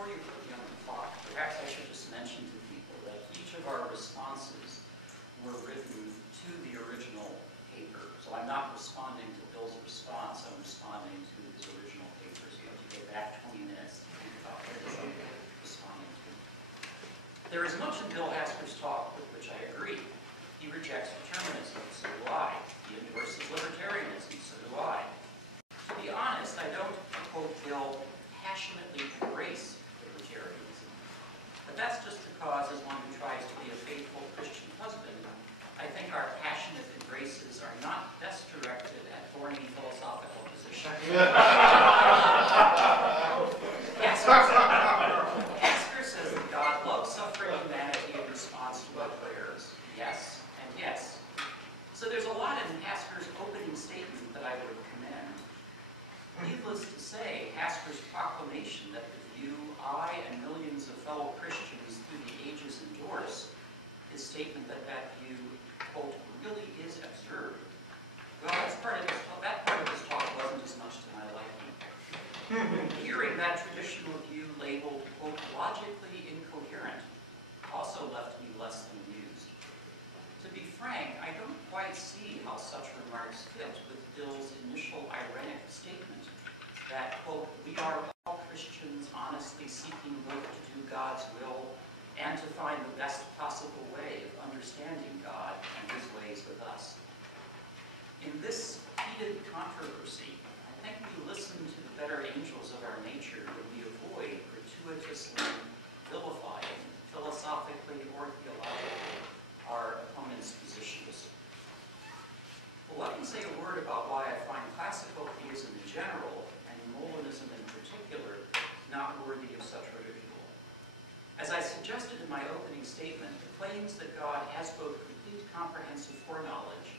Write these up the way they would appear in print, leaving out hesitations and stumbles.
before you put me on the clock, perhaps I should just mention to people that each of our responses were written to the original paper. So I'm not responding to Bill's response, I'm responding to his original paper. So you have to get back 20 minutes to think about what it is I'm responding to. There is much in Bill Hasker's talk with which I agree. He rejects determinism, so do I. He endorses libertarianism, so do I. To be honest, I don't, quote Bill, passionately embrace libertarianism. But that's just because, as one who tries to be a faithful Christian husband, I think our passionate embraces are not best directed at thorny philosophical positions. Hasker says that God loves suffering humanity in response to our prayers. Yes, and yes. So there's a lot in Hasker's opening statement that I would commend. Needless to say, Hasker's proclamation that the view I and millions of fellow Christians through the ages endorse, his statement that that view, quote, really is absurd. Well, that part of his talk wasn't as much to my liking. Hearing that traditional view labeled, quote, logically incoherent also left me less than amused. To be frank, I don't quite see how such remarks fit with Bill's initial ironic statement that, quote, we are all Christians honestly seeking both to do God's will and to find the best possible way of understanding God and his ways with us. In this heated controversy, I think we listen to the better angels of our nature when we avoid gratuitously vilifying, philosophically or theologically, our opponent's positions. Well, let me say a word about why I find classical theism in general, and Molinism in particular, not worthy of such ridicule. As I suggested in my opening statement, the claims that God has both complete comprehensive foreknowledge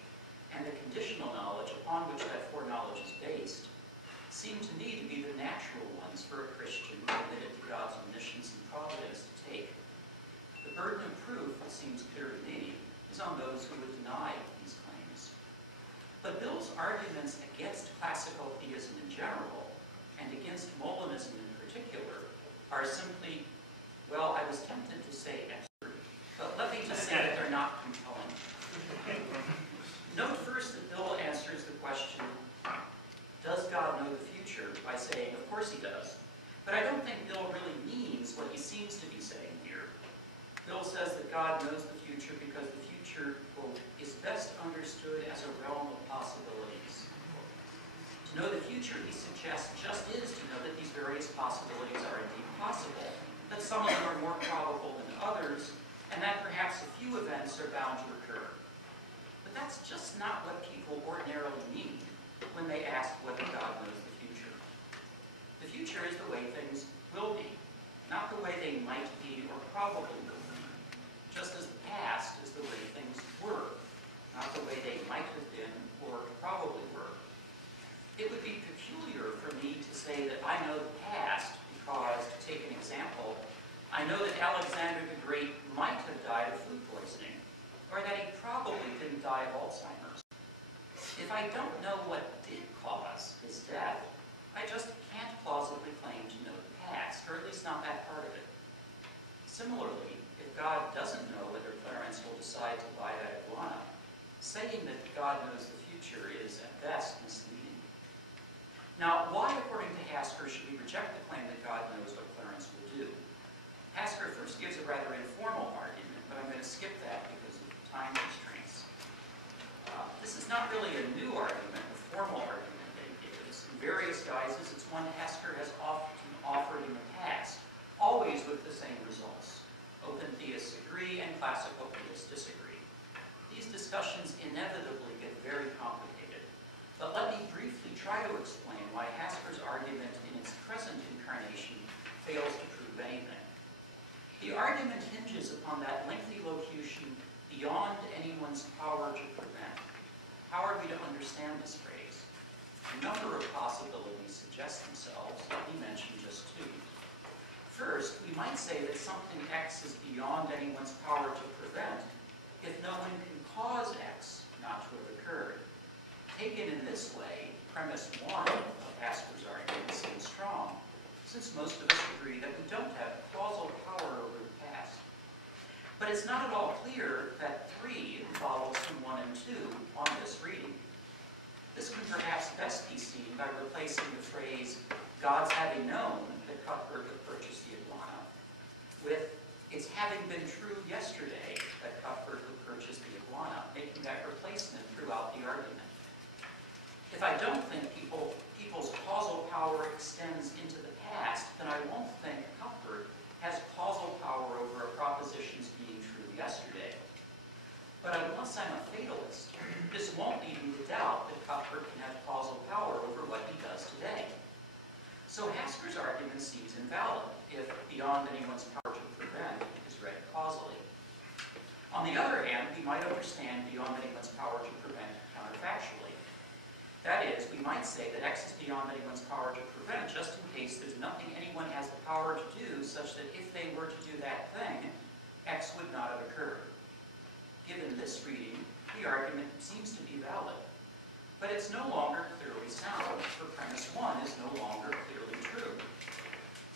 and the conditional knowledge upon which that foreknowledge is based seem to me to be the natural ones for a Christian committed to God's omniscience and providence to take. The burden of proof, it seems clear to me, is on those who would deny these claims. But Bill's arguments against classical theism in general, and against Molinism in particular, are simply, well, I was tempted to say absurd, but let me just say that they're not compelling. Note first that Bill answers the question, does God know the future, by saying, of course he does. But I don't think Bill really means what he seems to be saying here. Bill says that God knows the future because the future, quote, is best understood as a realm of possibilities. To know the future, he suggests, just is to know that these various possibilities are indeed possible, that some of them are more probable than others, and that perhaps a few events are bound to occur. But that's just not what people ordinarily mean when they ask whether God knows the future. The future is the way things will be, not the way they might be or probably will be. Just as the past is the way things were, not the way they might have been or probably were. It would be peculiar for me to say that I know the past because, to take an example, I know that Alexander the Great might have died of food poisoning, or that he probably didn't die of Alzheimer's. If I don't know what did cause his death, I just can't plausibly claim to know the past, or at least not that part of it. Similarly, if God doesn't know whether Clarence will decide to buy that iguana, saying that God knows the future is at best misleading. Now, why, according to Hasker, should we reject the claim that God knows what Clarence will do? Hasker first gives a rather informal argument, but I'm going to skip that because of time constraints. This is not really a new argument, a formal argument that he gives. In various guises, it's one Hasker has often offered in the past, always with the same results. Open theists agree and classical theists disagree. These discussions inevitably get very complicated, but let me briefly try to explain why Hasker's argument in its present incarnation fails to prove anything. The argument hinges upon that lengthy locution, beyond anyone's power to prevent. How are we to understand this phrase? A number of possibilities suggest themselves. Let me mention just two. First, we might say that something X is beyond anyone's power to prevent if no one can cause X not to have occurred. Taken in this way, premise one of Hasker's argument seems strong. since most of us agree that we don't have causal power over the past. But it's not at all clear that 3 follows from 1 and 2 on this reading. This can perhaps best be seen by replacing the phrase, God's having known that Cuthbert had purchased the iguana, with, it's having been true yesterday that Cuthbert had purchased the iguana, making that replacement throughout the argument. If I don't think people's causal power extends into the past, then I won't think Cuthbert has causal power over a proposition's being true yesterday. But unless I'm a fatalist, this won't lead me to doubt that Cuthbert can have causal power over what he does today. So Hasker's argument seems invalid if beyond anyone's power to prevent is read causally. On the other hand, we might understand beyond anyone's power to prevent counterfactually. That is, we might say that X is beyond anyone's power to prevent just in case there's nothing anyone has the power to do such that if they were to do that thing, X would not have occurred. Given this reading, the argument seems to be valid. But it's no longer clearly sound, for premise 1 is no longer clearly true.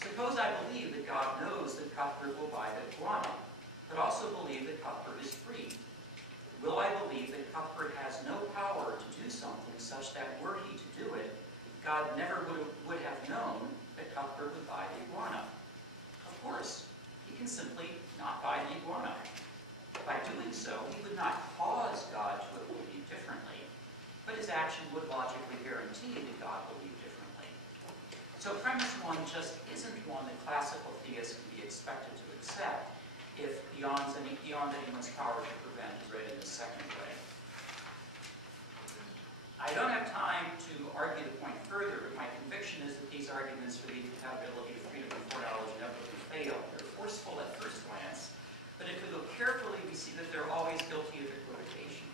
Suppose I believe that God knows that Cuthbert will buy the iguana, but also believe that Cuthbert is free. Will I believe that Cuthbert has no power to do something such that were he to do it, God never would have known that Cuthbert would buy the iguana? Of course, he can simply not buy the iguana. By doing so, he would not cause God to have believed differently, but his action would logically guarantee that God believed differently. So premise 1 just isn't one that classical theists can be expected to accept if beyond anyone's power to prevent is read in the second way. I don't have time to argue the point further, but my conviction is that these arguments for the incompatibility of freedom and foreknowledge inevitably fail. They're forceful at first glance, but if we look carefully, we see that they're always guilty of equivocation.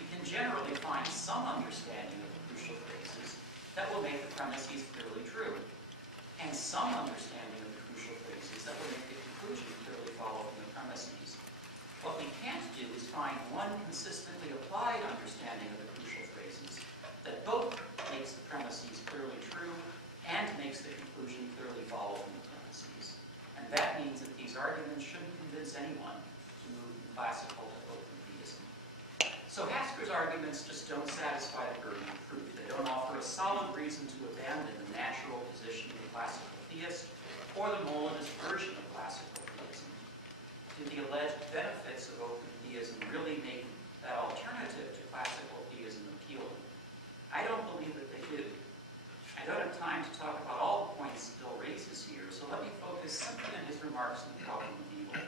We can generally find some understanding of the crucial phrases that will make the premises clearly true, and some understanding of the crucial phrases that will make the conclusion clearly follow from the premises. What we can't do is find one consistently applied understanding of the crucial phrases that both makes the premises clearly true and makes the conclusion clearly follow from the premises. And that means that these arguments shouldn't convince anyone to move from classical to open theism. So Hasker's arguments just don't satisfy the burden of proof. They don't offer a solid reason to abandon the natural position of the classical theist or the Molinist version of classical theism. Do the alleged benefits of open theism really make that alternative to classical theism appealing? I don't believe that they do. I don't have time to talk about all the points Bill raises here, so let me focus simply on his remarks on the problem of evil.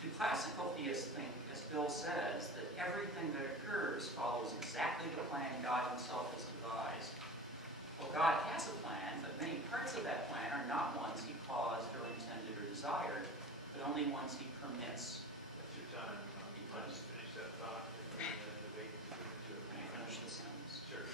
Do classical theists think, as Bill says, that everything that occurs follows exactly the plan God himself has devised? Well, God has a plan, but many parts of that plan are not ones he caused or intended or desired, but only ones he permits. That's your time. You want to finish that thought and then debate between the two. Can I finish the sentence? Sure.